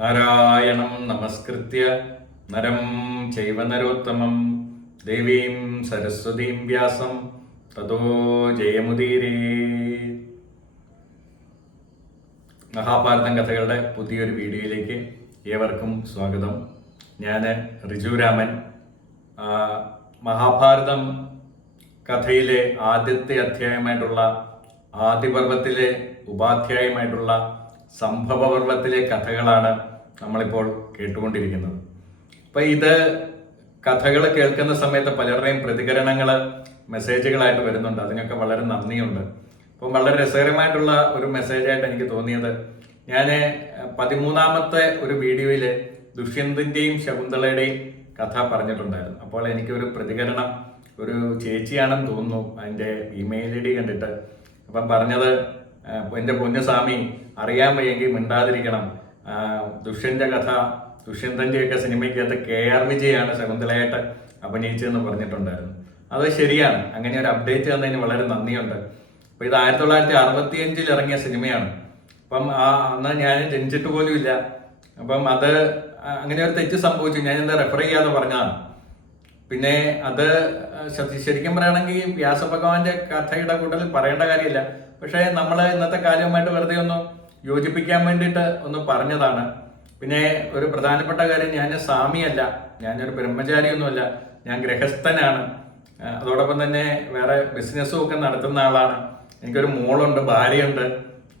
നാരായണം നമസ്കൃത്യ നരം ചൈവ നരോത്തമം ദേവീം സരസ്വതീം വ്യാസം തതോ ജയമുദീരേ. മഹാഭാരതം കഥകളുടെ പുതിയൊരു വീഡിയോയിലേക്ക് ഏവർക്കും സ്വാഗതം. ഞാൻ റിജു രാമൻ. മഹാഭാരതം കഥയിലെ ആദ്യത്തെ അധ്യായമായിട്ടുള്ള ആദിപർവത്തിലെ ഉപാധ്യായമായിട്ടുള്ള സംഭവപർവത്തിലെ കഥകളാണ് നമ്മളിപ്പോൾ കേട്ടുകൊണ്ടിരിക്കുന്നത്. അപ്പം ഇത് കഥകൾ കേൾക്കുന്ന സമയത്ത് പലരുടെയും പ്രതികരണങ്ങൾ മെസ്സേജുകളായിട്ട് വരുന്നുണ്ട്. അതിനൊക്കെ വളരെ നന്ദിയുണ്ട്. അപ്പം വളരെ രസകരമായിട്ടുള്ള ഒരു മെസ്സേജായിട്ട് എനിക്ക് തോന്നിയത്, ഞാൻ 13ാമത്തെ ഒരു വീഡിയോയിൽ ദുഷ്യന്തൻ്റെയും ശകുന്തളയുടെയും കഥ പറഞ്ഞിട്ടുണ്ടായിരുന്നു. അപ്പോൾ എനിക്കൊരു പ്രതികരണം ഒരു ചേച്ചിയാണെന്ന് തോന്നുന്നു, അതിൻ്റെ ഇമെയിൽ ID കണ്ടിട്ട്. അപ്പം പറഞ്ഞത്, എൻ്റെ പൊന്നുസ്വാമി, അറിയാൻ വയ്യെങ്കിൽ മിണ്ടാതിരിക്കണം. ദുഷ്യന്റെ കഥ, ദുഷ്യന്തൻ്റെയൊക്കെ സിനിമയ്ക്കകത്ത് KR വിജയാണ് ശകുന്തളയായിട്ട് അഭിനയിച്ചതെന്ന് പറഞ്ഞിട്ടുണ്ടായിരുന്നു. അത് ശരിയാണ്. അങ്ങനെ ഒരു അപ്ഡേറ്റ് തന്നതിന് വളരെ നന്ദിയുണ്ട്. അപ്പോൾ ഇത് 1965 ഇറങ്ങിയ സിനിമയാണ്. അപ്പം അന്ന് ഞാൻ ജനിച്ചിട്ട് പോലും ഇല്ല. അപ്പം അത് അങ്ങനെ ഒരു തെറ്റ് സംഭവിച്ചു. ഞാൻ എന്താ റെഫർ ചെയ്യാതെ പറഞ്ഞതാണ്. പിന്നെ അത് ശരിക്കും പറയുകയാണെങ്കിൽ വ്യാസഭഗവാന്റെ കഥയുടെ കൂട്ടത്തിൽ പറയേണ്ട കാര്യമില്ല. പക്ഷേ നമ്മൾ ഇന്നത്തെ കാര്യവുമായിട്ട് വെറുതെ ഒന്ന് യോജിപ്പിക്കാൻ വേണ്ടിയിട്ട് ഒന്ന് പറഞ്ഞതാണ്. പിന്നെ ഒരു പ്രധാനപ്പെട്ട കാര്യം, ഞാൻ സ്വാമിയല്ല, ഞാനൊരു ബ്രഹ്മചാരിയൊന്നുമല്ല, ഞാൻ ഗൃഹസ്ഥനാണ്. അതോടൊപ്പം തന്നെ വേറെ ബിസിനസ്സും ഒക്കെ നടത്തുന്ന ആളാണ്. എനിക്കൊരു മോളുണ്ട്, ഭാര്യയുണ്ട്.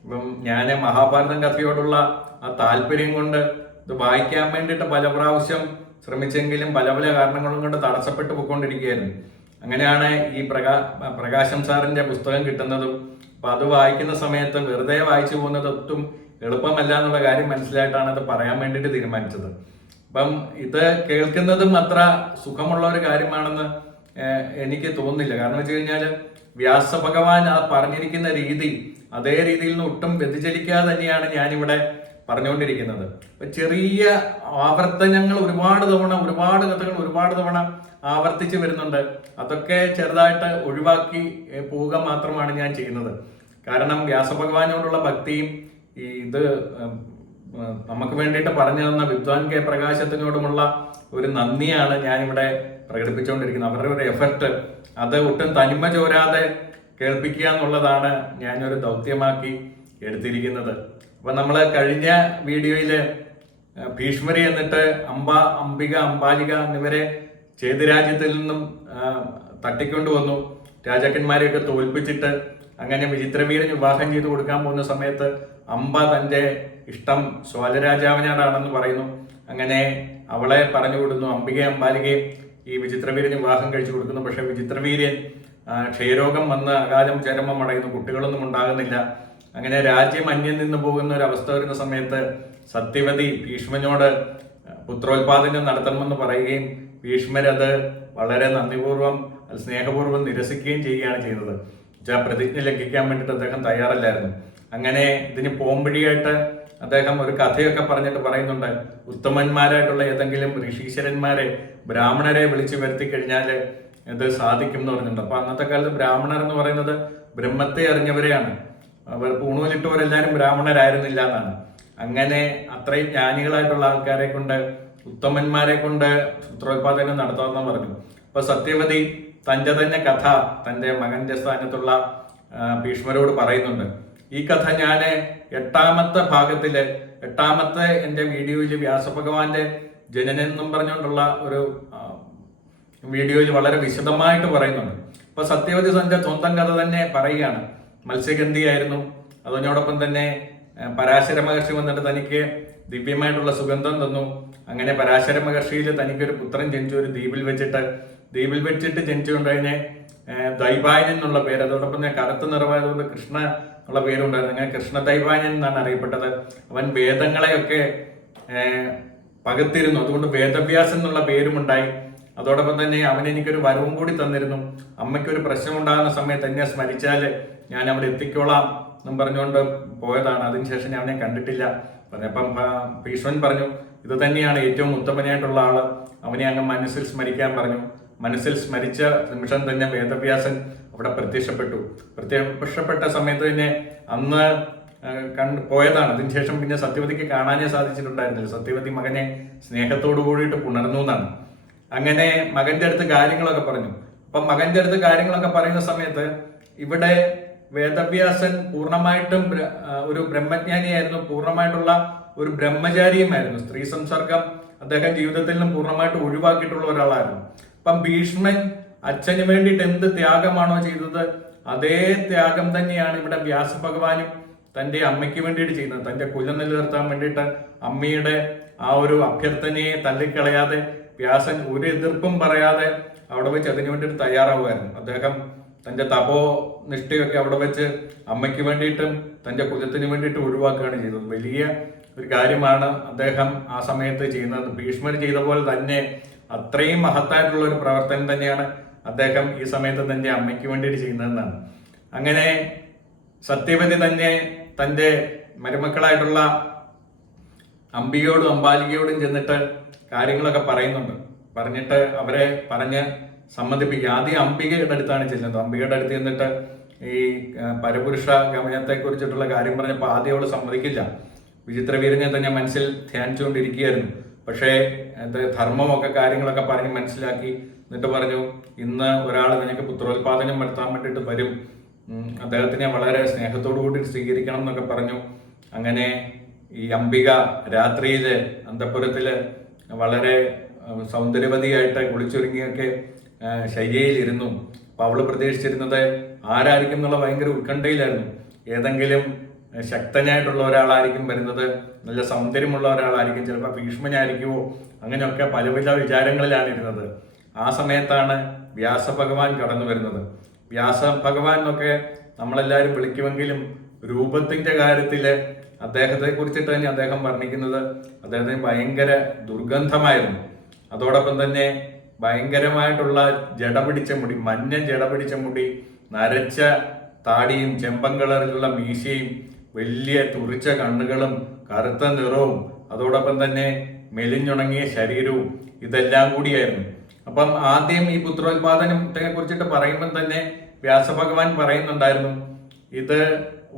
ഇപ്പം ഞാൻ മഹാഭാരതം കഥയോടുള്ള ആ താല്പര്യം കൊണ്ട് ഇത് വായിക്കാൻ വേണ്ടിയിട്ട് പല പ്രാവശ്യം ശ്രമിച്ചെങ്കിലും പല പല കാരണങ്ങളും കൊണ്ട് തടസ്സപ്പെട്ടു പോയിക്കൊണ്ടിരിക്കുകയായിരുന്നു. അങ്ങനെയാണ് ഈ പ്രകാശം സാറിന്റെ പുസ്തകം കിട്ടുന്നതും. അപ്പൊ അത് വായിക്കുന്ന സമയത്ത് വെറുതെ വായിച്ചു പോകുന്നത് ഒട്ടും എളുപ്പമല്ല എന്നുള്ള കാര്യം മനസ്സിലായിട്ടാണ് അത് പറയാൻ വേണ്ടിയിട്ട് തീരുമാനിച്ചത്. അപ്പം ഇത് കേൾക്കുന്നതും അത്ര സുഖമുള്ള ഒരു കാര്യമാണെന്ന് എനിക്ക് തോന്നുന്നില്ല. കാരണം വെച്ച് കഴിഞ്ഞാൽ വ്യാസഭഗവാൻ ആ പറഞ്ഞിരിക്കുന്ന രീതി അതേ രീതിയിൽ നിന്ന് ഒട്ടും വ്യതിചലിക്കാതെ തന്നെയാണ് ഞാനിവിടെ പറഞ്ഞുകൊണ്ടിരിക്കുന്നത്. അപ്പൊ ചെറിയ ആവർത്തനങ്ങൾ ഒരുപാട് കഥകൾ ഒരുപാട് തവണ ആവർത്തിച്ച് വരുന്നുണ്ട്. അതൊക്കെ ചെറുതായിട്ട് ഒഴിവാക്കി പോവുക മാത്രമാണ് ഞാൻ ചെയ്യുന്നത്. കാരണം വ്യാസഭഗവാനോടുള്ള ഭക്തിയും ഇത് നമുക്ക് വേണ്ടിയിട്ട് പറഞ്ഞു തന്ന വിദ്വാൻ K പ്രകാശത്തിനോടുമുള്ള ഒരു നന്ദിയാണ് ഞാനിവിടെ പ്രകടിപ്പിച്ചുകൊണ്ടിരിക്കുന്നത്. അവരുടെ ഒരു എഫർട്ട് അത് ഒട്ടും തനിമ ചോരാതെ കേൾപ്പിക്കുക എന്നുള്ളതാണ് ഞാനൊരു ദൗത്യമാക്കി എടുത്തിരിക്കുന്നത്. അപ്പൊ നമ്മള് കഴിഞ്ഞ വീഡിയോയില് ഭീഷ്മരി എന്നിട്ട് അംബിക, അംബാലിക എന്നിവരെ ചേതുരാജ്യത്തിൽ നിന്നും തട്ടിക്കൊണ്ടുവന്നു. രാജാക്കന്മാരെയൊക്കെ തോൽപ്പിച്ചിട്ട് അങ്ങനെ വിചിത്രവീരന് വിവാഹം ചെയ്തു കൊടുക്കാൻ പോകുന്ന സമയത്ത് അംബ തന്റെ ഇഷ്ടം ശ്വാലരാജാവിനോടാണെന്ന് പറയുന്നു. അങ്ങനെ അവളെ പറഞ്ഞു കൊടുക്കുന്നു. അംബികയും അംബാലികയും ഈ വിചിത്രവീരന് വിവാഹം കഴിച്ചു കൊടുക്കുന്നു. പക്ഷെ വിചിത്രവീര്യൻ ക്ഷയരോഗം വന്ന് അകാലം ചരമം അടയുന്നു. കുട്ടികളൊന്നും ഉണ്ടാകുന്നില്ല. അങ്ങനെ രാജ്യം അന്യം നിന്ന് പോകുന്ന ഒരു അവസ്ഥ വരുന്ന സമയത്ത് സത്യവതി ഭീഷ്മനോട് പുത്രോത്പാദനം നടത്തണമെന്ന് പറയുകയും ഭീഷ്മരത് വളരെ നന്ദിപൂർവ്വം സ്നേഹപൂർവ്വം നിരസിക്കുകയും ചെയ്യുകയാണ് ചെയ്യുന്നത്. പ്രതിജ്ഞ ലംഘിക്കാൻ വേണ്ടിയിട്ട് അദ്ദേഹം തയ്യാറല്ലായിരുന്നു. അങ്ങനെ ഇതിന് പോംവഴിയായിട്ട് അദ്ദേഹം ഒരു കഥയൊക്കെ പറഞ്ഞിട്ട് പറയുന്നുണ്ട്, ഉത്തമന്മാരായിട്ടുള്ള ഏതെങ്കിലും ഋഷീശ്വരന്മാരെ, ബ്രാഹ്മണരെ വിളിച്ചു വരുത്തി കഴിഞ്ഞാൽ ഇത് സാധിക്കും എന്ന് പറഞ്ഞിട്ടുണ്ട്. അപ്പൊ അന്നത്തെ കാലത്ത് ബ്രാഹ്മണർ എന്ന് പറയുന്നത് ബ്രഹ്മത്തെ അറിഞ്ഞവരെയാണ്. അവർ പൂണൂലിട്ടവരെല്ലാരും ബ്രാഹ്മണരായിരുന്നില്ല എന്നാണ്. അങ്ങനെ അത്രയും ജ്ഞാനികളായിട്ടുള്ള ആൾക്കാരെ കൊണ്ട്, ഉത്തമന്മാരെ കൊണ്ട് പുത്രോത്പാദനം നടത്താമെന്ന് പറഞ്ഞു. അപ്പൊ സത്യവതി തന്റെ തന്നെ കഥ തന്റെ മകന്റെ സ്ഥാനത്തുള്ള ഭീഷ്മരോട് പറയുന്നുണ്ട്. ഈ കഥ ഞാൻ 8ാമത്തെ ഭാഗത്തില് 8ാമത്തെ എന്റെ വീഡിയോയിൽ വ്യാസഭഗവാന്റെ ജനനം എന്നും പറഞ്ഞുകൊണ്ടുള്ള ഒരു വീഡിയോയിൽ വളരെ വിശദമായിട്ട് പറയുന്നുണ്ട്. അപ്പൊ സത്യവതി തന്റെ സ്വന്തം കഥ തന്നെ പറയുകയാണ്. മത്സ്യഗന്ധിയായിരുന്നു. അതിനോടൊപ്പം തന്നെ പരാശര മഹർഷി വന്നിട്ട് തനിക്ക് ദിവ്യമായിട്ടുള്ള സുഗന്ധം തന്നു. അങ്ങനെ പരാശര മഹർഷിയിൽ തനിക്കൊരു പുത്രൻ ജനിച്ചു. ഒരു ദ്വീപിൽ വെച്ചിട്ട് ജനിച്ചുകൊണ്ട് അതിനെ ദൈവായനൻ എന്നുള്ള പേര്, അതോടൊപ്പം തന്നെ കറുത്ത നിറവായതുകൊണ്ട് കൃഷ്ണ എന്നുള്ള പേരുണ്ടായിരുന്നു. അങ്ങനെ കൃഷ്ണ ദൈവായനൻ എന്നാണ് അറിയപ്പെട്ടത്. അവൻ വേദങ്ങളെയൊക്കെ പകുത്തിരുന്നു. അതുകൊണ്ട് വേദവ്യാസൻ എന്നുള്ള പേരുമുണ്ടായി. അതോടൊപ്പം തന്നെ അവൻ എനിക്കൊരു വരവും കൂടി തന്നിരുന്നു. അമ്മയ്ക്കൊരു പ്രശ്നം ഉണ്ടാകുന്ന സമയത്ത് എന്നെ സ്മരിച്ചാൽ ഞാൻ അവിടെ എത്തിക്കോളാം എന്നും പറഞ്ഞുകൊണ്ട് പോയതാണ്. അതിനുശേഷം ഞാൻ അവനെ കണ്ടിട്ടില്ല. പറഞ്ഞപ്പം ഭീഷ്മൻ പറഞ്ഞു, ഇത് തന്നെയാണ് ഏറ്റവും ഉത്തമനായിട്ടുള്ള ആള്, അവനെ അങ്ങ് മനസ്സിൽ സ്മരിക്കാൻ പറഞ്ഞു. മനസ്സിൽ സ്മരിച്ച നിമിഷം തന്നെ വേദവ്യാസൻ അവിടെ പ്രത്യക്ഷപ്പെട്ട സമയത്ത് തന്നെ അന്ന് പോയതാണ്. അതിനുശേഷം പിന്നെ സത്യവതിക്ക് കാണാനേ സാധിച്ചിട്ടുണ്ടായിരുന്നില്ല. സത്യവതി മകനെ സ്നേഹത്തോടു കൂടിയിട്ട് പുണർന്നു എന്നാണ്. അങ്ങനെ മകന്റെ അടുത്ത് കാര്യങ്ങളൊക്കെ പറഞ്ഞു. അപ്പം മകന്റെ അടുത്ത് കാര്യങ്ങളൊക്കെ പറയുന്ന സമയത്ത് ഇവിടെ വേദവ്യാസൻ പൂർണ്ണമായിട്ടും ഒരു ബ്രഹ്മജ്ഞാനിയായിരുന്നു, പൂർണ്ണമായിട്ടുള്ള ഒരു ബ്രഹ്മചാരിയുമായിരുന്നു. സ്ത്രീ സംസർഗം അദ്ദേഹം ജീവിതത്തിൽ നിന്നും പൂർണ്ണമായിട്ട് ഒഴിവാക്കിയിട്ടുള്ള ഒരാളായിരുന്നു. അപ്പം ഭീഷ്മൻ അച്ഛന് വേണ്ടിയിട്ട് എന്ത് ത്യാഗമാണോ ചെയ്തത്, അതേ ത്യാഗം തന്നെയാണ് ഇവിടെ വ്യാസഭഗവാനും തന്റെ അമ്മയ്ക്ക് വേണ്ടിയിട്ട് ചെയ്യുന്നത്. തന്റെ കുലം നിലനിർത്താൻ വേണ്ടിയിട്ട് അമ്മയുടെ ആ ഒരു അഭ്യർത്ഥനയെ തള്ളിക്കളയാതെ വ്യാസൻ ഒരു എതിർപ്പും പറയാതെ അവിടെ വെച്ച് അതിനു വേണ്ടിയിട്ട് തയ്യാറാവുമായിരുന്നു. അദ്ദേഹം തന്റെ തപോ നിഷ്ഠയൊക്കെ അവിടെ വെച്ച് അമ്മയ്ക്ക് വേണ്ടിയിട്ടും തന്റെ കുലത്തിന് വേണ്ടിയിട്ട് ഒഴിവാക്കുകയാണ് ചെയ്തത്. വലിയ ഒരു കാര്യമാണ് അദ്ദേഹം ആ സമയത്ത് ചെയ്യുന്നത്. ഭീഷ്മർ ചെയ്ത പോലെ തന്നെ അത്രയും മഹത്തായിട്ടുള്ള ഒരു പ്രവർത്തനം തന്നെയാണ് അദ്ദേഹം ഈ സമയത്ത് തന്റെ അമ്മയ്ക്ക് വേണ്ടിയിട്ട് ചെയ്യുന്നതെന്നാണ്. അങ്ങനെ സത്യവതി തന്നെ തന്റെ മരുമക്കളായിട്ടുള്ള അംബികയോടും അംബാലികയോടും ചെന്നിട്ട് കാര്യങ്ങളൊക്കെ പറയുന്നുണ്ട്. പറഞ്ഞിട്ട് അവരെ പറഞ്ഞ് സമ്മതിപ്പിക്കുക. ആദ്യം അംബികയുടെ അടുത്താണ് ചെല്ലുന്നത്. അംബികയുടെ അടുത്ത് ചെന്നിട്ട് ഈ പരപുരുഷ ഗമനത്തെ കുറിച്ചിട്ടുള്ള കാര്യം പറഞ്ഞപ്പോൾ ആദ്യം അവൾ സമ്മതിക്കില്ല. വിചിത്രവീരനെ തന്നെ മനസ്സിൽ ധ്യാനിച്ചുകൊണ്ടിരിക്കുകയായിരുന്നു. പക്ഷേ ധർമ്മമൊക്കെ കാര്യങ്ങളൊക്കെ പറഞ്ഞ് മനസ്സിലാക്കി. എന്നിട്ട് പറഞ്ഞു, ഇന്ന് ഒരാൾ നിനക്ക് പുത്രോത്പാദനം നടത്താൻ വേണ്ടിയിട്ട് വരും, അദ്ദേഹത്തിനെ വളരെ സ്നേഹത്തോടു കൂടി സ്വീകരിക്കണം എന്നൊക്കെ പറഞ്ഞു. അങ്ങനെ ഈ അംബിക രാത്രിയില് അന്തഃപുരത്തില് വളരെ സൗന്ദര്യവതിയായിട്ട് കുളിച്ചൊരുങ്ങിയൊക്കെ ശയ്യയിലിരുന്നു. അപ്പൊ അവള് പ്രതീക്ഷിച്ചിരുന്നത് ആരായിരിക്കും എന്നുള്ള ഭയങ്കര ഉത്കണ്ഠയിലായിരുന്നു. ഏതെങ്കിലും ശക്തനായിട്ടുള്ള ഒരാളായിരിക്കും വരുന്നത്, നല്ല സൗന്ദര്യമുള്ള ഒരാളായിരിക്കും, ചിലപ്പോൾ ഭീഷ്മനായിരിക്കുമോ, അങ്ങനെയൊക്കെ പല പല വിചാരങ്ങളിലാണ് ഇരുന്നത്. ആ സമയത്താണ് വ്യാസഭഗവാൻ കടന്നു വരുന്നത്. വ്യാസഭഗവാൻ എന്നൊക്കെ നമ്മളെല്ലാവരും വിളിക്കുമെങ്കിലും രൂപത്തിന്റെ കാര്യത്തില് അദ്ദേഹത്തെ കുറിച്ചിട്ട് തന്നെ അദ്ദേഹം വർണ്ണിക്കുന്നത് അദ്ദേഹത്തിന് ഭയങ്കര ദുർഗന്ധമായിരുന്നു. അതോടൊപ്പം തന്നെ ഭയങ്കരമായിട്ടുള്ള ജട പിടിച്ച മുടി, മഞ്ഞ ജട പിടിച്ച മുടി, നരച്ച താടിയും ചെമ്പൻ കളറിലുള്ള മീശയും വലിയ തുറിച്ച കണ്ണുകളും കറുത്ത നിറവും അതോടൊപ്പം തന്നെ മെലിഞ്ഞുണങ്ങിയ ശരീരവും ഇതെല്ലാം കൂടിയായിരുന്നു. അപ്പം ആദ്യം ഈ പുത്രോത്പാദനത്തെ കുറിച്ചിട്ട് പറയുമ്പോൾ തന്നെ വ്യാസഭഗവാൻ പറയുന്നുണ്ടായിരുന്നു, ഇത്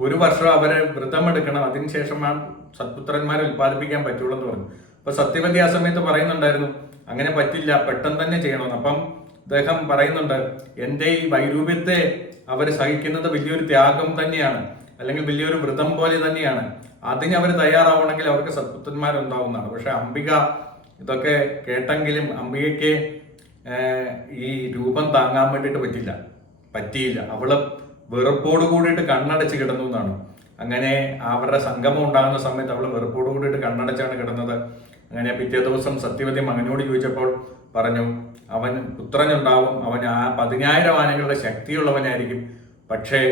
1 വർഷം അവരെ വ്രതമെടുക്കണം, അതിനുശേഷമാണ് സത്പുത്രന്മാരെ ഉത്പാദിപ്പിക്കാൻ പറ്റുള്ളൂ എന്ന് പറഞ്ഞു. അപ്പൊ സത്യവതി ആ സമയത്ത് പറയുന്നുണ്ടായിരുന്നു, അങ്ങനെ പറ്റില്ല, പെട്ടെന്ന് തന്നെ ചെയ്യണമെന്ന്. അപ്പം അദ്ദേഹം പറയുന്നുണ്ട്, എന്റെ ഈ വൈരൂപ്യത്തെ അവർ സഹിക്കുന്നത് വലിയൊരു ത്യാഗം തന്നെയാണ്, അല്ലെങ്കിൽ വലിയൊരു വ്രതം പോലെ തന്നെയാണ്. അതിന് അവർ തയ്യാറാവണമെങ്കിൽ അവർക്ക് സത്പുത്രന്മാരുണ്ടാവുന്നതാണ്. പക്ഷെ അംബിക ഇതൊക്കെ കേട്ടെങ്കിലും അംബികയ്ക്ക് ഈ രൂപം താങ്ങാൻ വേണ്ടിയിട്ട് പറ്റിയില്ല. അവള് വെറുപ്പോട് കൂടിയിട്ട് കണ്ണടച്ച് കിടന്നു എന്നാണ്. അങ്ങനെ അവരുടെ സംഗമം ഉണ്ടാകുന്ന സമയത്ത് അവള് വെറുപ്പോട് കൂടിയിട്ട് കണ്ണടച്ചാണ് കിടന്നത്. അങ്ങനെ പിറ്റേ ദിവസം സത്യവതി മകനോട് ചോദിച്ചപ്പോൾ പറഞ്ഞു, അവൻ പുത്രനുണ്ടാവും, അവൻ 10,000 ആനകളുടെ ശക്തിയുള്ളവനായിരിക്കും, പക്ഷേ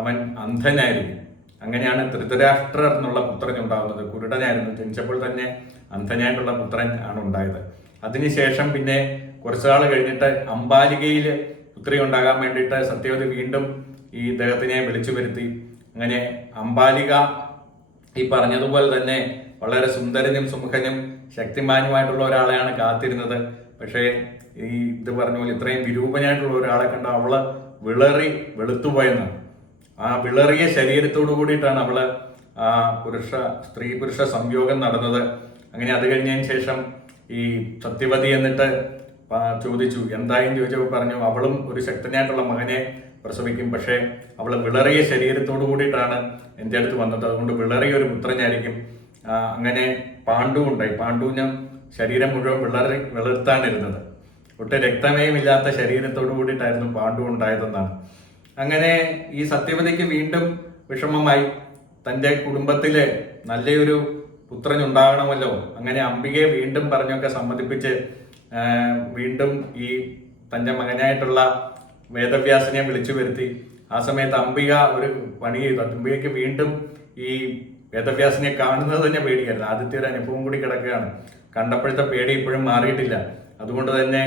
അവൻ അന്ധനായിരിക്കും. അങ്ങനെയാണ് ധൃതരാഷ്ട്രർ എന്നുള്ള പുത്രൻ ഉണ്ടാകുന്നത്. കുരുടനായിരുന്നു, ജനിച്ചപ്പോൾ തന്നെ അന്ധനായിട്ടുള്ള പുത്രൻ ആണ് ഉണ്ടായത്. അതിനുശേഷം പിന്നെ കുറച്ചുനാൾ കഴിഞ്ഞിട്ട് അംബാലികയില് പുത്രി ഉണ്ടാകാൻ വേണ്ടിയിട്ട് സത്യവതി വീണ്ടും ഈ ഇദ്ദേഹത്തിനെ വിളിച്ചു വരുത്തി. അങ്ങനെ അംബാലിക ഈ പറഞ്ഞതുപോലെ തന്നെ വളരെ സുന്ദരനും സുമുഖനും ശക്തിമാനുമായിട്ടുള്ള ഒരാളെയാണ് കാത്തിരുന്നത്. പക്ഷേ ഈ ഇത് പറഞ്ഞ പോലെ ഇത്രയും വിരൂപനായിട്ടുള്ള ഒരാളെ കണ്ട അവള് വെളുത്തുപോയെന്നാണ്. ആ വിളറിയ ശരീരത്തോടു കൂടിയിട്ടാണ് അവള് ആ സ്ത്രീ പുരുഷ സംയോഗം നടന്നത്. അങ്ങനെ അത് കഴിഞ്ഞതിന് ശേഷം ഈ സത്യവതി എന്നിട്ട് ചോദിച്ചു, എന്തായും ചോദിച്ചപ്പോൾ പറഞ്ഞു, അവളും ഒരു ശക്തനായിട്ടുള്ള മകനെ പ്രസവിക്കും, പക്ഷേ അവള് വിളറിയ ശരീരത്തോടു കൂടിയിട്ടാണ് എൻ്റെ അടുത്ത് വന്നത്, അതുകൊണ്ട് വിളറിയ ഒരു പുത്രനായിരിക്കും. അങ്ങനെ പാണ്ഡു ഉണ്ടായി. പാണ്ഡുവിന് ശരീരം മുഴുവൻ വിളർത്താനിരുന്നത്, ഒട്ടും രക്തമയമില്ലാത്ത ശരീരത്തോടു കൂടിയിട്ടായിരുന്നു പാണ്ഡു ഉണ്ടായതെന്നാണ്. അങ്ങനെ ഈ സത്യവതിക്ക് വീണ്ടും വിഷമമായി. തൻ്റെ കുടുംബത്തില് നല്ലൊരു പുത്രൻ ഉണ്ടാകണമല്ലോ. അങ്ങനെ അംബികയെ വീണ്ടും പറഞ്ഞൊക്കെ സമ്മതിപ്പിച്ച് വീണ്ടും ഈ തൻ്റെ മകനായിട്ടുള്ള വേദവ്യാസനെ വിളിച്ചു വരുത്തി. ആ സമയത്ത് അംബിക ഒരു പണി ചെയ്തു. അംബികയ്ക്ക് വീണ്ടും ഈ വേദവ്യാസനെ കാണുന്നത് തന്നെ പേടിയായിരുന്നു. ആദ്യത്തെ ഒരു അനുഭവം കൂടി കിടക്കുകയാണ്. കണ്ടപ്പോഴത്തെ പേടി ഇപ്പോഴും മാറിയിട്ടില്ല. അതുകൊണ്ട് തന്നെ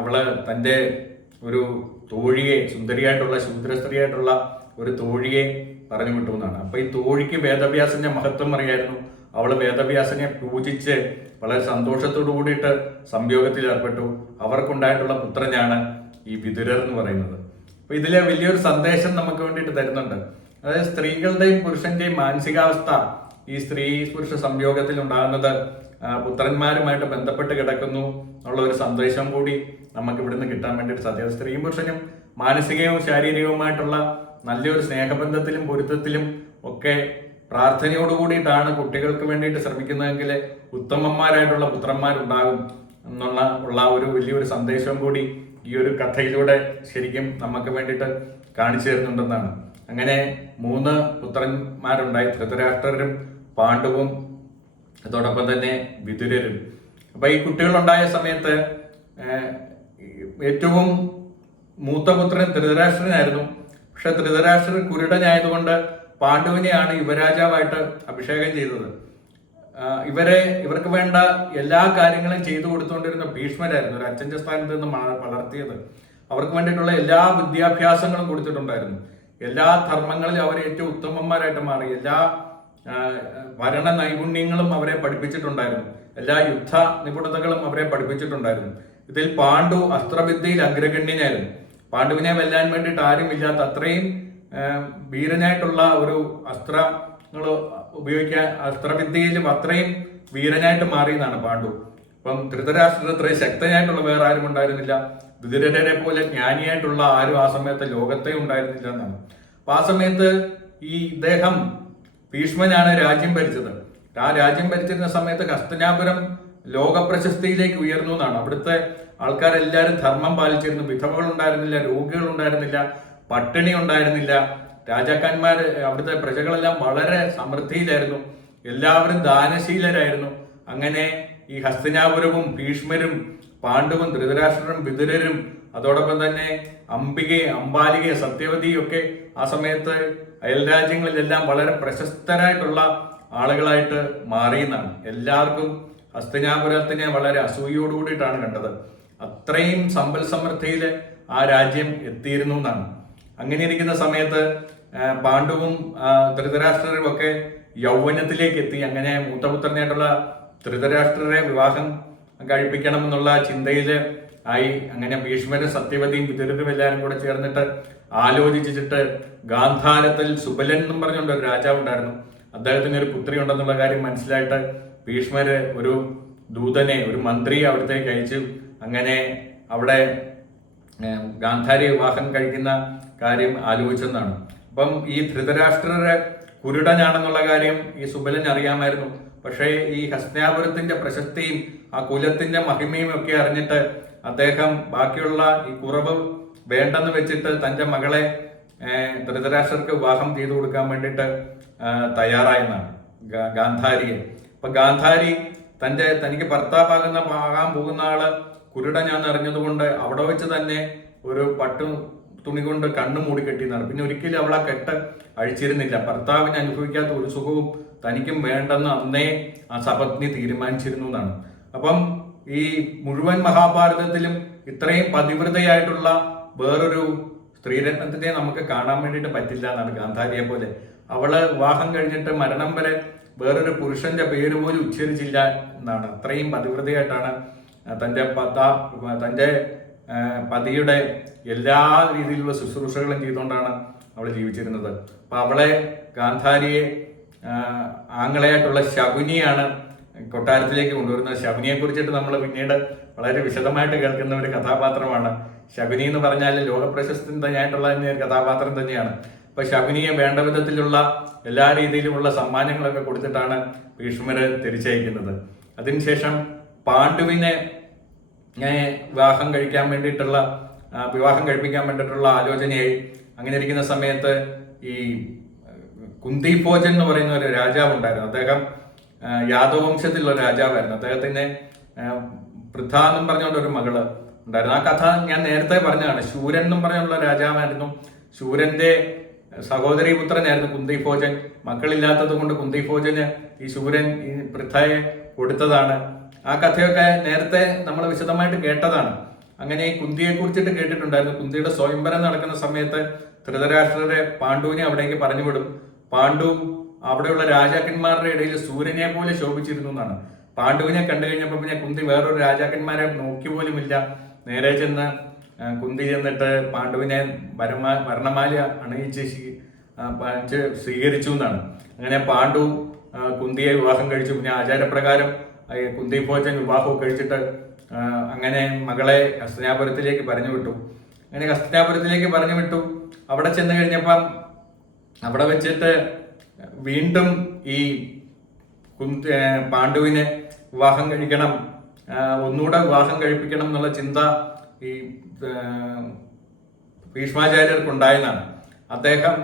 അവള് തൻ്റെ ഒരു തോഴിയെ, സുന്ദരിയായിട്ടുള്ള ശൂദ്രസ്ത്രീയായിട്ടുള്ള ഒരു തോഴിയെ പറഞ്ഞു വിട്ടു എന്നാണ്. അപ്പൊ ഈ തോഴിക്ക് വേദവ്യാസന്റെ മഹത്വം അറിയായിരുന്നു. അവള് വേദവ്യാസനെ പൂജിച്ച് വളരെ സന്തോഷത്തോടു കൂടിയിട്ട് സംയോഗത്തിൽ ഏർപ്പെട്ടു. അവർക്കുണ്ടായിട്ടുള്ള പുത്രനാണ് ഈ വിതുരർ എന്ന് പറയുന്നത്. അപ്പൊ ഇതിലെ വലിയൊരു സന്ദേശം നമുക്ക് വേണ്ടിയിട്ട് തരുന്നുണ്ട്. അതായത് സ്ത്രീകളുടെയും പുരുഷന്റെയും മാനസികാവസ്ഥ ഈ സ്ത്രീ പുരുഷ സംയോഗത്തിൽ ഉണ്ടാകുന്നത് പുത്രന്മാരുമായിട്ട് ബന്ധപ്പെട്ട് കിടക്കുന്നു എന്നുള്ള ഒരു സന്ദേശം കൂടി നമുക്ക് ഇവിടുന്ന് കിട്ടാൻ വേണ്ടിയിട്ട് സാധ്യത. സ്ത്രീയും പുരുഷനും മാനസികവും ശാരീരികവുമായിട്ടുള്ള നല്ലൊരു സ്നേഹബന്ധത്തിലും പൊരുത്തത്തിലും ഒക്കെ പ്രാർത്ഥനയോടുകൂടിയിട്ടാണ് കുട്ടികൾക്ക് വേണ്ടിയിട്ട് ശ്രമിക്കുന്നതെങ്കിൽ ഉത്തമന്മാരായിട്ടുള്ള പുത്രന്മാരുണ്ടാകും ഉള്ള ഒരു വലിയൊരു സന്ദേശവും കൂടി ഈ ഒരു കഥയിലൂടെ ശരിക്കും നമുക്ക് വേണ്ടിയിട്ട് കാണിച്ചു തരുന്നുണ്ടെന്നാണ്. അങ്ങനെ 3 പുത്രന്മാരുണ്ടായി, ധൃതരാഷ്ട്രരും പാണ്ഡവും അതോടൊപ്പം തന്നെ വിതുരരും. അപ്പൊ ഈ കുട്ടികളുണ്ടായ സമയത്ത് ഏറ്റവും മൂത്ത പുത്രൻ ധൃതരാഷ്ട്രനായിരുന്നു. പക്ഷെ ധൃതരാഷ്ട്രൻ കുരുടനായതുകൊണ്ട് പാണ്ഡുവിനെയാണ് യുവരാജാവായിട്ട് അഭിഷേകം ചെയ്തത്. ഇവർക്ക് വേണ്ട എല്ലാ കാര്യങ്ങളും ചെയ്തു കൊടുത്തുകൊണ്ടിരുന്ന ഭീഷ്മരായിരുന്നു ഒരു അച്ഛന്റെ സ്ഥാനത്ത് നിന്ന് വളർത്തിയത്. അവർക്ക് വേണ്ടിയിട്ടുള്ള എല്ലാ വിദ്യാഭ്യാസങ്ങളും കൊടുത്തിട്ടുണ്ടായിരുന്നു. എല്ലാ ധർമ്മങ്ങളിലും അവരെ ഏറ്റവും ഉത്തമന്മാരായിട്ട് മാറി. എല്ലാ ഭരണ നൈപുണ്യങ്ങളും അവരെ പഠിപ്പിച്ചിട്ടുണ്ടായിരുന്നു. എല്ലാ യുദ്ധ നിപുണതകളും അവരെ പഠിപ്പിച്ചിട്ടുണ്ടായിരുന്നു. ഇതിൽ പാണ്ഡു അസ്ത്രവിദ്യയിൽ അഗ്രഗണ്യനായിരുന്നു. പാണ്ഡുവിനെ വെല്ലാൻ വേണ്ടിയിട്ട് ആരും ഇല്ലാത്ത അത്രയും വീരനായിട്ടുള്ള ഒരു അസ്ത്രങ്ങൾ ഉപയോഗിക്കാൻ അസ്ത്രവിദ്യയിലും അത്രയും വീരനായിട്ട് മാറിയെന്നാണ് പാണ്ഡു. അപ്പം ധൃതരാഷ്ട്രർ അത്രയും ശക്തനായിട്ടുള്ള വേറെ ആരും ഉണ്ടായിരുന്നില്ല. വിതുരരെ പോലെ ജ്ഞാനിയായിട്ടുള്ള ആരും ആ സമയത്ത് ലോകത്തെ ഉണ്ടായിരുന്നില്ല എന്നാണ്. അപ്പൊ ആ സമയത്ത് ഈ ഇദ്ദേഹം ഭീഷ്മനാണ് രാജ്യം ഭരിച്ചത്. ആ രാജ്യം ഭരിച്ചിരുന്ന സമയത്ത് ഹസ്തിനാപുരം ലോക പ്രശസ്തിയിലേക്ക് ഉയർന്നു എന്നാണ്. അവിടുത്തെ ആൾക്കാരെല്ലാവരും ധർമ്മം പാലിച്ചിരുന്നു. വിധവകൾ ഉണ്ടായിരുന്നില്ല, രോഗികൾ ഉണ്ടായിരുന്നില്ല, പട്ടിണി ഉണ്ടായിരുന്നില്ല. രാജാക്കന്മാർ, അവിടുത്തെ പ്രജകളെല്ലാം വളരെ സമൃദ്ധിയിലായിരുന്നു. എല്ലാവരും ദാനശീലരായിരുന്നു. അങ്ങനെ ഈ ഹസ്തിനാപുരവും ഭീഷ്മരും പാണ്ഡവും ധൃതരാഷ്ട്രരും വിതുരരും അതോടൊപ്പം തന്നെ അംബികയും അംബാലികയും സത്യവതിയും ഒക്കെ ആ സമയത്ത് അയൽരാജ്യങ്ങളിലെല്ലാം വളരെ പ്രശസ്തരായിട്ടുള്ള ആളുകളായിട്ട് മാറിയെന്നാണ്. എല്ലാവർക്കും ഹസ്തിനാപുരത്തിനെ വളരെ അസൂയോടുകൂടിയിട്ടാണ് കണ്ടത്. അത്രയും സമ്പൽ സമൃദ്ധിയിൽ ആ രാജ്യം എത്തിയിരുന്നു എന്നാണ്. അങ്ങനെ ഇരിക്കുന്ന സമയത്ത് പാണ്ഡുവും ധൃതരാഷ്ട്രരും ഒക്കെ യൗവനത്തിലേക്ക് എത്തി. അങ്ങനെ മൂത്തപുത്രനായിട്ടുള്ള ധൃതരാഷ്ട്രരെ വിവാഹം കഴിപ്പിക്കണം എന്നുള്ള ചിന്തയിൽ ആയി. അങ്ങനെ ഭീഷ്മരും സത്യവതിയും വിതുരരും എല്ലാവരും കൂടെ ചേർന്നിട്ട് ആലോചിച്ചിട്ട് ഗാന്ധാരത്തിൽ സുബലൻ എന്നും പറഞ്ഞുകൊണ്ട് ഒരു രാജാവ് ഉണ്ടായിരുന്നു. അദ്ദേഹത്തിന് ഒരു പുത്രി ഉണ്ടെന്നുള്ള കാര്യം മനസ്സിലായിട്ട് ഭീഷ്മര് ഒരു ദൂതനെ, ഒരു മന്ത്രിയെ അവിടത്തേക്ക് അയച്ചു. അങ്ങനെ അവിടെ ഗാന്ധാരി വിവാഹം കഴിക്കുന്ന കാര്യം ആലോചിച്ചെന്നാണ്. അപ്പം ഈ ധൃതരാഷ്ട്രരെ കുരുടനാണെന്നുള്ള കാര്യം ഈ സുബലൻ അറിയാമായിരുന്നു. പക്ഷേ ഈ ഹസ്തിനാപുരത്തിന്റെ പ്രശസ്തിയും ആ കുലത്തിന്റെ മഹിമയും ഒക്കെ അറിഞ്ഞിട്ട് അദ്ദേഹം ബാക്കിയുള്ള ഈ കുറവ് വേണ്ടെന്ന് വെച്ചിട്ട് തന്റെ മകളെ ധൃതരാഷ്ട്രർക്ക് വിവാഹം ചെയ്തു കൊടുക്കാൻ വേണ്ടിയിട്ട് തയ്യാറായെന്നാണ്, ഗാന്ധാരിയെ. അപ്പൊ ഗാന്ധാരി തനിക്ക് ഭർത്താവാകാൻ പോകുന്ന ആള് കുരുടനാന്ന് അറിഞ്ഞതുകൊണ്ട് അവിടെ വെച്ച് തന്നെ ഒരു പട്ടു തുണി കൊണ്ട് കണ്ണു മൂടി കെട്ടിയെന്നാണ്. പിന്നെ ഒരിക്കലും അവൾ ആ കെട്ട് അഴിച്ചിരുന്നില്ല. ഭർത്താവിന് അനുഭവിക്കാത്ത ഒരു സുഖവും തനിക്കും വേണ്ടെന്ന് അന്നേ ആ സപത്നി തീരുമാനിച്ചിരുന്നു എന്നാണ്. അപ്പം ഈ മുഴുവൻ മഹാഭാരതത്തിലും ഇത്രയും പതിവ്രതയായിട്ടുള്ള വേറൊരു സ്ത്രീരത്നത്തിനെ നമുക്ക് കാണാൻ വേണ്ടിയിട്ട് പറ്റില്ല എന്നാണ്. ഗാന്ധാരിയെ പോലെ അവള് വിവാഹം കഴിഞ്ഞിട്ട് മരണം വരെ വേറൊരു പുരുഷന്റെ പേര് പോലും ഉച്ചരിച്ചില്ല എന്നാണ്. അത്രയും പതിവ്രതയായിട്ടാണ് തന്റെ പതിയുടെ എല്ലാ രീതിയിലുള്ള ശുശ്രൂഷകളും ചെയ്തുകൊണ്ടാണ് അവൾ ജീവിച്ചിരുന്നത്. അപ്പൊ അവളെ ഗാന്ധാരിയെ ആംഗളയായിട്ടുള്ള ശകുനിയാണ് കൊട്ടാരത്തിലേക്ക് കൊണ്ടുവരുന്നത്. ശകുനിയെ കുറിച്ചിട്ട് നമ്മൾ പിന്നീട് വളരെ വിശദമായിട്ട് കേൾക്കുന്ന ഒരു കഥാപാത്രമാണ്. ശകുനി എന്ന് പറഞ്ഞാൽ ലോകപ്രശസ്തനായിട്ടുള്ള ഒരു കഥാപാത്രം തന്നെയാണ്. അപ്പൊ ശകുനിയെ വേണ്ട വിധത്തിലുള്ള എല്ലാ രീതിയിലുമുള്ള സമ്മാനങ്ങളൊക്കെ കൊടുത്തിട്ടാണ് ഭീഷ്മര് തിരിച്ചയക്കുന്നത്. അതിനുശേഷം പാണ്ഡുവിനെ വിവാഹം കഴിപ്പിക്കാൻ വേണ്ടിയിട്ടുള്ള ആലോചനയായി. അങ്ങനെ ഇരിക്കുന്ന സമയത്ത് ഈ കുന്തിഭോജൻ എന്ന് പറയുന്ന ഒരു രാജാവ് ഉണ്ടായിരുന്നു. അദ്ദേഹം യാദവ വംശത്തിലുള്ള രാജാവായിരുന്നു. അദ്ദേഹത്തിന് പൃഥ എന്നും പറഞ്ഞുകൊണ്ട് ഒരു മകള് ഉണ്ടായിരുന്നു. ആ കഥ ഞാൻ നേരത്തെ പറഞ്ഞതാണ്. ശൂരൻ എന്നും പറഞ്ഞുള്ള രാജാവായിരുന്നു. ശൂരന്റെ സഹോദരി പുത്രനായിരുന്നു കുന്തിഭോജൻ. മക്കളില്ലാത്തത് കൊണ്ട് കുന്തിഭോജന് ഈ ശൂരൻ ഈ പൃഥയെ കൊടുത്തതാണ്. ആ കഥയൊക്കെ നേരത്തെ നമ്മൾ വിശദമായിട്ട് കേട്ടതാണ്. അങ്ങനെ ഈ കുന്തിയെ കുറിച്ചിട്ട് കേട്ടിട്ടുണ്ടായിരുന്നു. കുന്തിയുടെ സ്വയംവരം നടക്കുന്ന സമയത്ത് ധൃതരാഷ്ട്രരെ പാണ്ഡുവിനെ അവിടേക്ക് പറഞ്ഞു വിടും. പാണ്ഡു അവിടെയുള്ള രാജാക്കന്മാരുടെ ഇടയിൽ സൂര്യനെ പോലെ ശോഭിച്ചിരുന്നു എന്നാണ്. പാണ്ഡുവിനെ കണ്ടു കഴിഞ്ഞപ്പോൾ പിന്നെ കുന്തി വേറൊരു രാജാക്കന്മാരെ നോക്കി പോലുമില്ല. നേരെ ചെന്ന് കുന്തി ചെന്നിട്ട് പാണ്ഡുവിനെ വർണ്ണമാല അണിയിച്ച് സ്വീകരിച്ചു എന്നാണ്. അങ്ങനെ പാണ്ഡു കുന്തിയെ വിവാഹം കഴിച്ചു. പിന്നെ ആചാരപ്രകാരം കുന്തി ഭോജൻ വിവാഹവും കഴിച്ചിട്ട് അങ്ങനെ മകളെ ഹസ്തിനാപുരത്തിലേക്ക് പറഞ്ഞു വിട്ടു. അങ്ങനെ ഹസ്തിനാപുരത്തിലേക്ക് പറഞ്ഞു വിട്ടു. അവിടെ ചെന്ന് കഴിഞ്ഞപ്പം അവിടെ വെച്ചിട്ട് വീണ്ടും ഈ പാണ്ഡുവിനെ വിവാഹം കഴിക്കണം, ഒന്നുകൂടെ വിവാഹം കഴിപ്പിക്കണം എന്നുള്ള ചിന്ത ഈ ഭീഷ്മാചാര്യർക്കുണ്ടായെന്നാണ്. അദ്ദേഹം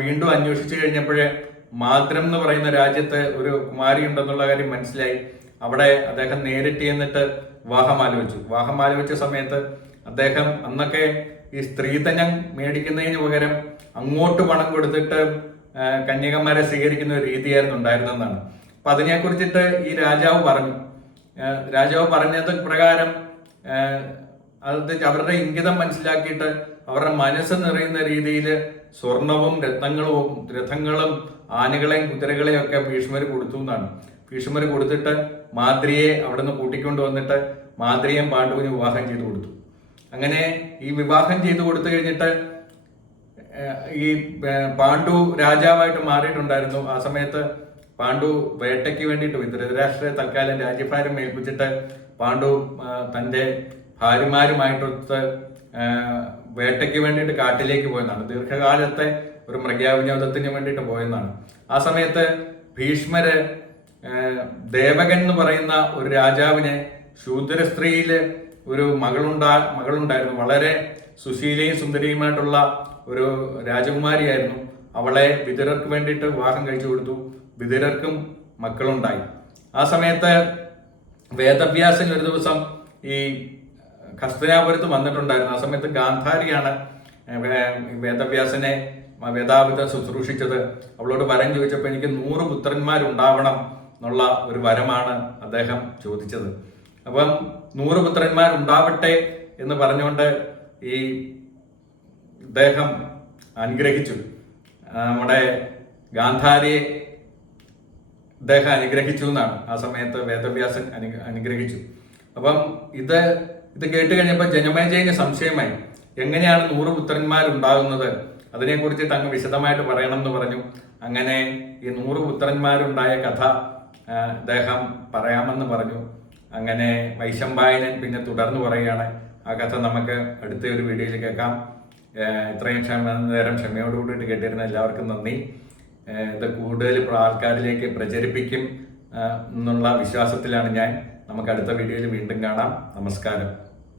വീണ്ടും അന്വേഷിച്ചു കഴിഞ്ഞപ്പോഴേ മാദ്രം എന്ന് പറയുന്ന രാജ്യത്ത് ഒരു കുമാരി ഉണ്ടെന്നുള്ള കാര്യം മനസ്സിലായി. അവിടെ അദ്ദേഹം നേരിട്ട് ചെന്നിട്ട് വിവാഹം ആലോചിച്ച സമയത്ത് അദ്ദേഹം അന്നൊക്കെ ഈ സ്ത്രീധനം മേടിക്കുന്നതിന് പകരം അങ്ങോട്ട് പണം കൊടുത്തിട്ട് കന്യകന്മാരെ സ്വീകരിക്കുന്ന ഒരു രീതിയായിരുന്നു ഉണ്ടായിരുന്നെന്നാണ്. അപ്പൊ അതിനെക്കുറിച്ചിട്ട് ഈ രാജാവ് പറഞ്ഞത് പ്രകാരം അത് അവരുടെ ഇംഗിതം മനസ്സിലാക്കിയിട്ട് അവരുടെ മനസ്സ് നിറയുന്ന രീതിയിൽ സ്വർണവും രഥങ്ങളും ആനകളെയും കുതിരകളെയും ഒക്കെ ഭീഷ്മർ കൊടുത്തു എന്നാണ്. ഭീഷ്മർ കൊടുത്തിട്ട് മാദ്രിയെ അവിടെ നിന്ന് കൂട്ടിക്കൊണ്ട് വന്നിട്ട് മാദ്രിയും പാണ്ഡുവിന് വിവാഹം ചെയ്തു കൊടുത്തു. അങ്ങനെ ഈ വിവാഹം ചെയ്തു കൊടുത്തു കഴിഞ്ഞിട്ട് ഈ പാണ്ഡു രാജാവായിട്ട് മാറിയിട്ടുണ്ടായിരുന്നു. ആ സമയത്ത് പാണ്ഡു വേട്ടയ്ക്ക് വേണ്ടിയിട്ട് ധൃതരാഷ്ട്രയെ തൽക്കാലം രാജ്യഭാരം ഏൽപ്പിച്ചിട്ട് പാണ്ഡു തൻ്റെ ഭാര്യമാരുമായിട്ടൊത്ത് വേട്ടയ്ക്ക് വേണ്ടിയിട്ട് കാട്ടിലേക്ക് പോയെന്നാണ്. ദീർഘകാലത്തെ ഒരു മൃഗാവിനോദത്തിന് വേണ്ടിയിട്ട് പോയെന്നാണ്. ആ സമയത്ത് ഭീഷ്മര് ദേവകൻ എന്ന് പറയുന്ന ഒരു രാജാവിനെ ശൂദ്ര സ്ത്രീയില് ഒരു മകളുണ്ടായിരുന്നു. വളരെ സുശീലയും സുന്ദരിയുമായിട്ടുള്ള ഒരു രാജകുമാരിയായിരുന്നു. അവളെ വിതുരർക്ക് വേണ്ടിയിട്ട് വിവാഹം കഴിച്ചു കൊടുത്തു. വിതുരർക്കും മക്കളുണ്ടായി. ആ സമയത്ത് വേദവ്യാസൻ ഒരു ദിവസം ഈ ഹസ്തിനാപുരത്ത് വന്നിട്ടുണ്ടായിരുന്നു. ആ സമയത്ത് ഗാന്ധാരിയാണ് വേദവ്യാസനെ വേദാവിധം ശുശ്രൂഷിച്ചത്. അവളോട് വരം ചോദിച്ചപ്പോൾ എനിക്ക് 100 പുത്രന്മാരുണ്ടാവണം എന്നുള്ള ഒരു വരമാണ് അദ്ദേഹം ചോദിച്ചത്. അപ്പം 100 പുത്രന്മാരുണ്ടാവട്ടെ എന്ന് പറഞ്ഞുകൊണ്ട് ഈ അദ്ദേഹം അനുഗ്രഹിച്ചു. നമ്മുടെ ഗാന്ധാരിയെ അദ്ദേഹം അനുഗ്രഹിച്ചു എന്നാണ്. ആ സമയത്ത് വേദവ്യാസൻ അനുഗ്രഹിച്ചു. അപ്പം ഇത് കേട്ട് കഴിഞ്ഞപ്പോൾ ജനമേജയന് സംശയമായി. എങ്ങനെയാണ് 100 പുത്രന്മാരുണ്ടാകുന്നത്? അതിനെക്കുറിച്ചിട്ട് അങ്ങ് വിശദമായിട്ട് പറയണം എന്ന് പറഞ്ഞു. അങ്ങനെ ഈ 100 പുത്രന്മാരുണ്ടായ കഥ അദ്ദേഹം പറയാമെന്ന് പറഞ്ഞു. അങ്ങനെ വൈശമ്പായനൻ പിന്നെ തുടർന്ന് പറയുകയാണ്. ആ കഥ നമുക്ക് അടുത്ത ഒരു വീഡിയോയിൽ കേൾക്കാം. ഇത്രയും നേരം ക്ഷമയോടുകൂടിയിട്ട് കേട്ടിരുന്ന എല്ലാവർക്കും നന്ദി. ഇത് കൂടുതൽ ആൾക്കാരിലേക്ക് പ്രചരിപ്പിക്കും എന്നുള്ള വിശ്വാസത്തിലാണ് ഞാൻ. നമുക്ക് അടുത്ത വീഡിയോയിൽ വീണ്ടും കാണാം. നമസ്കാരം.